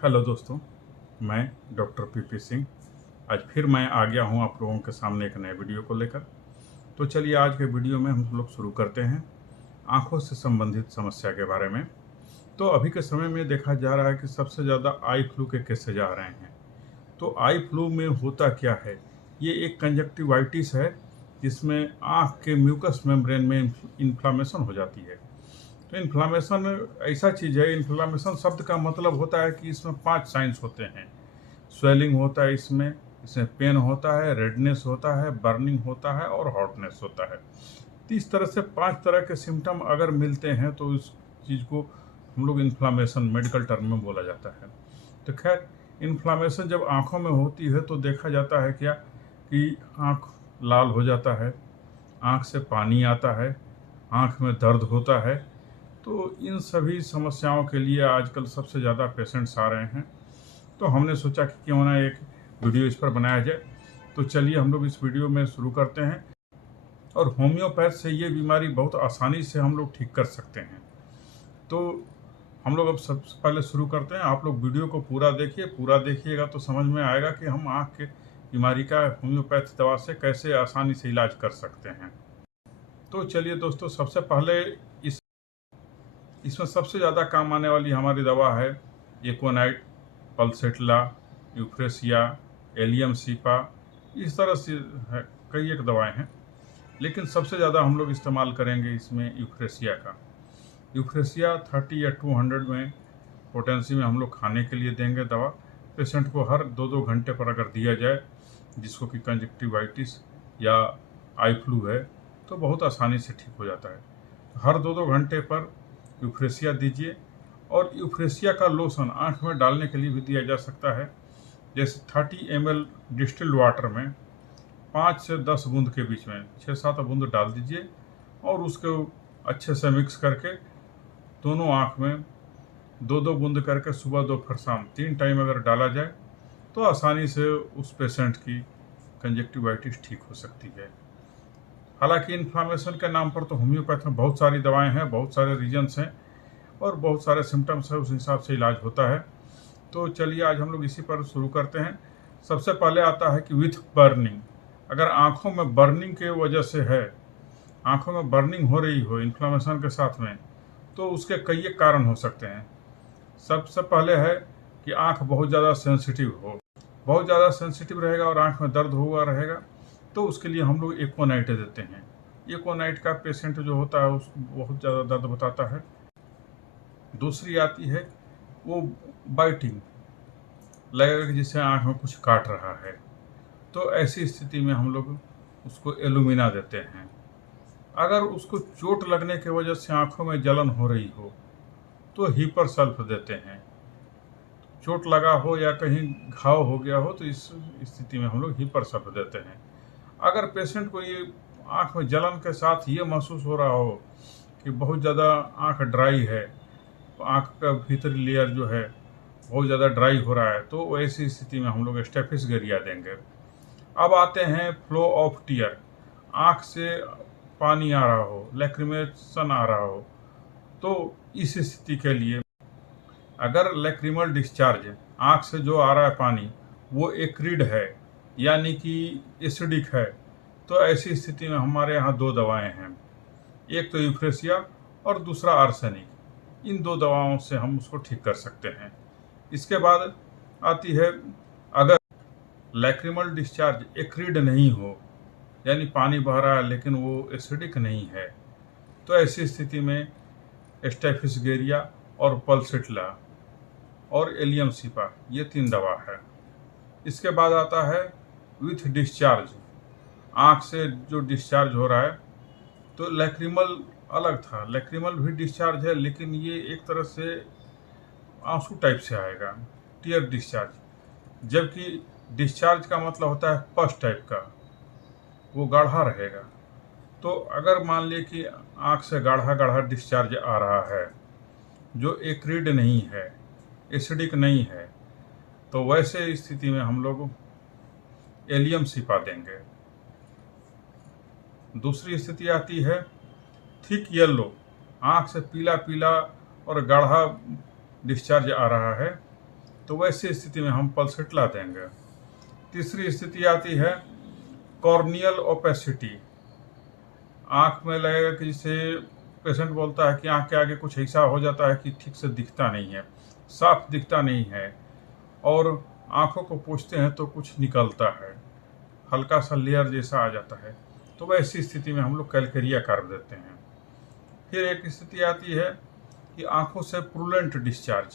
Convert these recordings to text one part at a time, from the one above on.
Hello दोस्तों, मैं doctor PP Singh. आज फिर मैं आ गया हूं आप लोगों के सामने एक नए वीडियो को लेकर। तो चलिए आज के वीडियो में हम लोग शुरू करते हैं आंखों से संबंधित समस्या के बारे में। तो अभी के समय में देखा जा रहा है कि सबसे ज़्यादा आई फ्लू के केसेज आ रहे हैं। तो आई फ्लू में होता क्या है? ये एक कंजक्टिवाइटिस है जिसमें आँख के म्यूकस मेम्ब्रेन में इन्फ्लामेशन हो जाती है। तो इन्फ्लामेशन ऐसा चीज़ है, इन्फ्लामेशन शब्द का मतलब होता है कि इसमें 5 साइंस होते हैं। स्वेलिंग होता है इसमें पेन होता है, रेडनेस होता है, बर्निंग होता है और हॉटनेस होता है। तो इस तरह से 5 तरह के सिम्टम अगर मिलते हैं तो इस चीज़ को हम लोग इन्फ्लामेशन मेडिकल टर्म में बोला जाता है। तो खैर, इन्फ्लामेशन जब आँखों में होती है तो देखा जाता है क्या कि आँख लाल हो जाता है, आँख से पानी आता है, आँख में दर्द होता है। तो इन सभी समस्याओं के लिए आजकल सबसे ज़्यादा पेशेंट्स आ रहे हैं। तो हमने सोचा कि क्यों ना एक वीडियो इस पर बनाया जाए। तो चलिए हम लोग इस वीडियो में शुरू करते हैं। और होम्योपैथ से ये बीमारी बहुत आसानी से हम लोग ठीक कर सकते हैं। तो हम लोग अब सबसे पहले शुरू करते हैं। आप लोग वीडियो को पूरा देखिए, पूरा देखिएगा तो समझ में आएगा कि हम आँख के बीमारी का होम्योपैथ दवा से कैसे आसानी से इलाज कर सकते हैं। तो चलिए दोस्तों, सबसे पहले इसमें सबसे ज़्यादा काम आने वाली हमारी दवा है एकोनाइट, पल्सेटला, यूफ्रेसिया, एलियम सीपा। इस तरह से है, कई एक दवाएं हैं, लेकिन सबसे ज़्यादा हम लोग इस्तेमाल करेंगे इसमें यूफ्रेसिया का। यूफ्रेसिया 30 या 200 में पोटेंसी में हम लोग खाने के लिए देंगे दवा। पेशेंट को हर 2-2 घंटे पर अगर दिया जाए, जिसको कि कंजक्टिवाइटिस या आई फ्लू है, तो बहुत आसानी से ठीक हो जाता है। हर 2-2 घंटे पर यूफ्रेसिया दीजिए। और यूफ्रेसिया का लोशन आँख में डालने के लिए भी दिया जा सकता है। जैसे 30 ml डिस्टिल्ड वाटर में 5 से 10 बूंद के बीच में 6-7 बूंद डाल दीजिए और उसको अच्छे से मिक्स करके दोनों आँख में 2-2 बूंद करके सुबह दोपहर शाम 3 टाइम अगर डाला जाए तो आसानी से उस पेशेंट की कंजक्टिवाइटिस ठीक हो सकती है। हालांकि इन्फ्लामेशन के नाम पर तो होम्योपैथ में बहुत सारी दवाएं हैं, बहुत सारे रीजन्स हैं और बहुत सारे सिम्टम्स हैं, उस हिसाब से इलाज होता है। तो चलिए आज हम लोग इसी पर शुरू करते हैं। सबसे पहले आता है कि विथ बर्निंग। अगर आँखों में बर्निंग के वजह से है, आँखों में बर्निंग हो रही हो इन्फ्लामेशन के साथ में, तो उसके कई एक कारण हो सकते हैं। सबसे पहले है कि आँख बहुत ज़्यादा सेंसिटिव हो, बहुत ज़्यादा सेंसिटिव रहेगा और आँख में दर्द हुआ रहेगा, तो उसके लिए हम लोग एकोनाइट देते हैं। एकोनाइट का पेशेंट जो होता है उसको बहुत ज़्यादा दर्द बताता है। दूसरी आती है वो बाइटिंग, लगेगा कि जिससे आँख में कुछ काट रहा है, तो ऐसी स्थिति में हम लोग उसको एलुमिना देते हैं। अगर उसको चोट लगने की वजह से आँखों में जलन हो रही हो तो हीपर सल्फ देते हैं। चोट लगा हो या कहीं घाव हो गया हो तो इस स्थिति में हम लोग हीपर सल्फ देते हैं। अगर पेशेंट को ये आँख में जलन के साथ ये महसूस हो रहा हो कि बहुत ज़्यादा आँख ड्राई है, आँख का भीतरी लेयर जो है बहुत ज़्यादा ड्राई हो रहा है, तो ऐसी स्थिति में हम लोग स्टेफिसगेरिया देंगे। अब आते हैं फ्लो ऑफ टीयर। आँख से पानी आ रहा हो, लैक्रिमेशन आ रहा हो, तो इस स्थिति के लिए अगर लैक्रिमल डिस्चार्ज आँख से जो आ रहा है पानी वो एक्रिड है यानी कि एसिडिक है, तो ऐसी स्थिति में हमारे यहाँ 2 दवाएं हैं, एक तो यूफ्रेसिया और दूसरा आर्सेनिक। इन 2 दवाओं से हम उसको ठीक कर सकते हैं। इसके बाद आती है अगर लैक्रिमल डिस्चार्ज एक्रिड नहीं हो, यानी पानी बह रहा है लेकिन वो एसिडिक नहीं है, तो ऐसी स्थिति में स्टेफिसगेरिया और पल्सेटला और एलियम सीपा, ये 3 दवा है। इसके बाद आता है विथ डिस्चार्ज। आँख से जो डिस्चार्ज हो रहा है, तो लैक्रिमल अलग था, लैक्रिमल भी डिस्चार्ज है लेकिन ये एक तरह से आंसू टाइप से आएगा, टीयर डिस्चार्ज, जबकि डिस्चार्ज का मतलब होता है पस टाइप का, वो गाढ़ा रहेगा। तो अगर मान लिए कि आँख से गाढ़ा गाढ़ा डिस्चार्ज आ रहा है जो एक्रिड नहीं है, एसिडिक नहीं है, तो वैसे स्थिति में हम लोग एलियम सीपा देंगे। दूसरी स्थिति आती है थिक येलो, आँख से पीला पीला और गाढ़ा डिस्चार्ज आ रहा है, तो वैसी स्थिति में हम पल्सेटला देंगे। तीसरी स्थिति आती है कॉर्नियल ओपेसिटी। आँख में लगेगा कि जैसे पेशेंट बोलता है कि आँख के आगे कुछ ऐसा हो जाता है कि ठीक से दिखता नहीं है, साफ दिखता नहीं है, और आँखों को पोंछते हैं तो कुछ निकलता है, हल्का सा लेयर जैसा आ जाता है। तो वैसी स्थिति में हम लोग कैलकेरिया कर देते हैं। फिर एक स्थिति आती है कि आँखों से प्रूलेंट डिस्चार्ज।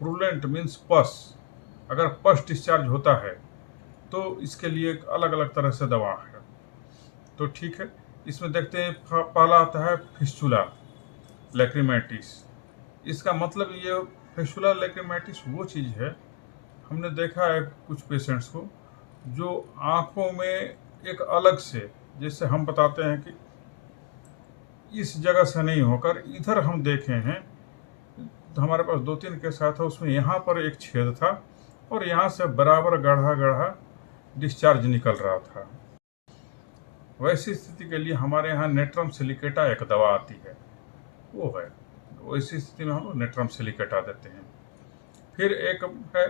प्रूलेंट मीन्स पस। अगर पस डिस्चार्ज होता है तो इसके लिए अलग अलग तरह से दवा है। तो ठीक है, इसमें देखते हैं पहला आता है फिस्टुला लैक्रिमेटिस। इसका मतलब ये फिस्टुला लैक्रिमेटिस वो चीज़ है, हमने देखा है कुछ पेशेंट्स को जो आँखों में एक अलग से, जैसे हम बताते हैं कि इस जगह से नहीं होकर इधर हम देखे हैं, तो हमारे पास 2-3 केस आया था, उसमें यहाँ पर एक छेद था और यहाँ से बराबर गढ़ा गढ़ा डिस्चार्ज निकल रहा था। वैसी स्थिति के लिए हमारे यहाँ नेट्रम सिलिकेटा एक दवा आती है, वो है। वैसी स्थिति में हम नेट्रम सिलिकेटा देते हैं। फिर एक है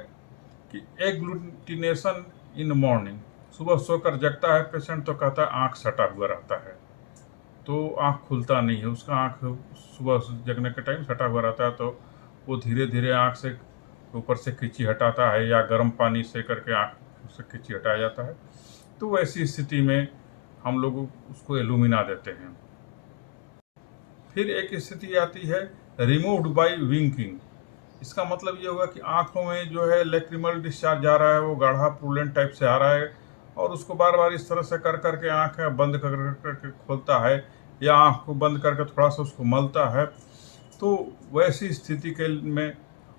कि एग्लूटिनेशन इन मॉर्निंग। सुबह सोकर जगता है पेशेंट तो कहता है आँख सटा हुआ रहता है, तो आँख खुलता नहीं है उसका। आँख सुबह जगने के टाइम सटा हुआ रहता है, तो वो धीरे धीरे आँख से ऊपर से खिंची हटाता है या गर्म पानी से करके आँख से खिंची हटाया जाता है। तो वैसी स्थिति में हम लोग उसको एलुमिना देते हैं। फिर एक स्थिति आती है रिमूव्ड बाय विंकिंग। इसका मतलब ये होगा कि आँखों में जो है लैक्रिमल डिस्चार्ज आ रहा है, वो गाढ़ा प्रूलेंट टाइप से आ रहा है, और उसको बार बार इस तरह से कर करके आँखें बंद करके खोलता है या आँख को बंद करके थोड़ा सा उसको मलता है। तो वैसी स्थिति के में,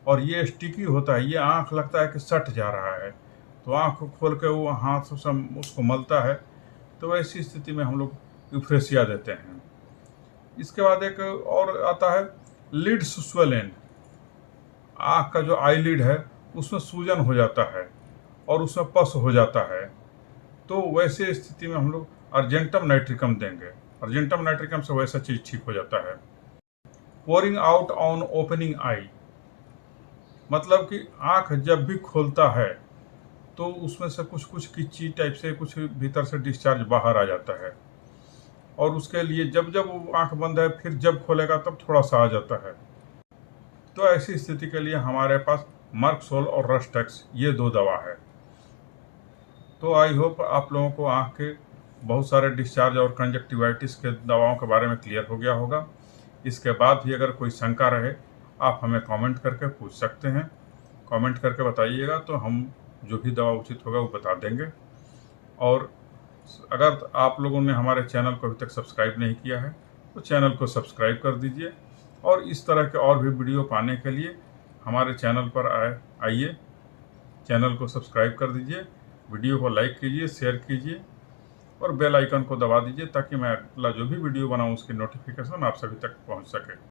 और ये स्टिकी होता है, ये आँख लगता है कि सट जा रहा है, तो आँख को खोल के वो हाथ से उसको मलता है। तो वैसी स्थिति में हम लोग यूफ्रेसिया देते हैं। इसके बाद एक और आता है लिड्स स्वेलन। आँख का जो आईलिड है उसमें सूजन हो जाता है और उसमें पस हो जाता है। तो वैसे स्थिति में हम लोग अर्जेंटम नाइट्रिकम देंगे। अर्जेंटम नाइट्रिकम से वैसा चीज़ ठीक हो जाता है। पोरिंग आउट ऑन ओपनिंग आई, मतलब कि आँख जब भी खोलता है तो उसमें से कुछ कुछ किच्ची टाइप से कुछ भीतर से डिस्चार्ज बाहर आ जाता है, और उसके लिए जब जब वो आँख बंद है फिर जब खोलेगा तब थोड़ा सा आ जाता है। तो ऐसी स्थिति के लिए हमारे पास मर्कसोल और रस्टेक्स ये 2 दवा है। तो आई होप आप लोगों को आँख के बहुत सारे डिस्चार्ज और कंजक्टिवाइटिस के दवाओं के बारे में क्लियर हो गया होगा। इसके बाद भी अगर कोई शंका रहे आप हमें कमेंट करके पूछ सकते हैं। कमेंट करके बताइएगा तो हम जो भी दवा उचित होगा वो बता देंगे। और अगर आप लोगों ने हमारे चैनल को अभी तक सब्सक्राइब नहीं किया है तो चैनल को सब्सक्राइब कर दीजिए, और इस तरह के और भी वीडियो पाने के लिए हमारे चैनल पर आइए, चैनल को सब्सक्राइब कर दीजिए, वीडियो को लाइक कीजिए, शेयर कीजिए और बेल आइकन को दबा दीजिए ताकि मैं अगला जो भी वीडियो बनाऊं उसकी नोटिफिकेशन आप सभी तक पहुंच सके।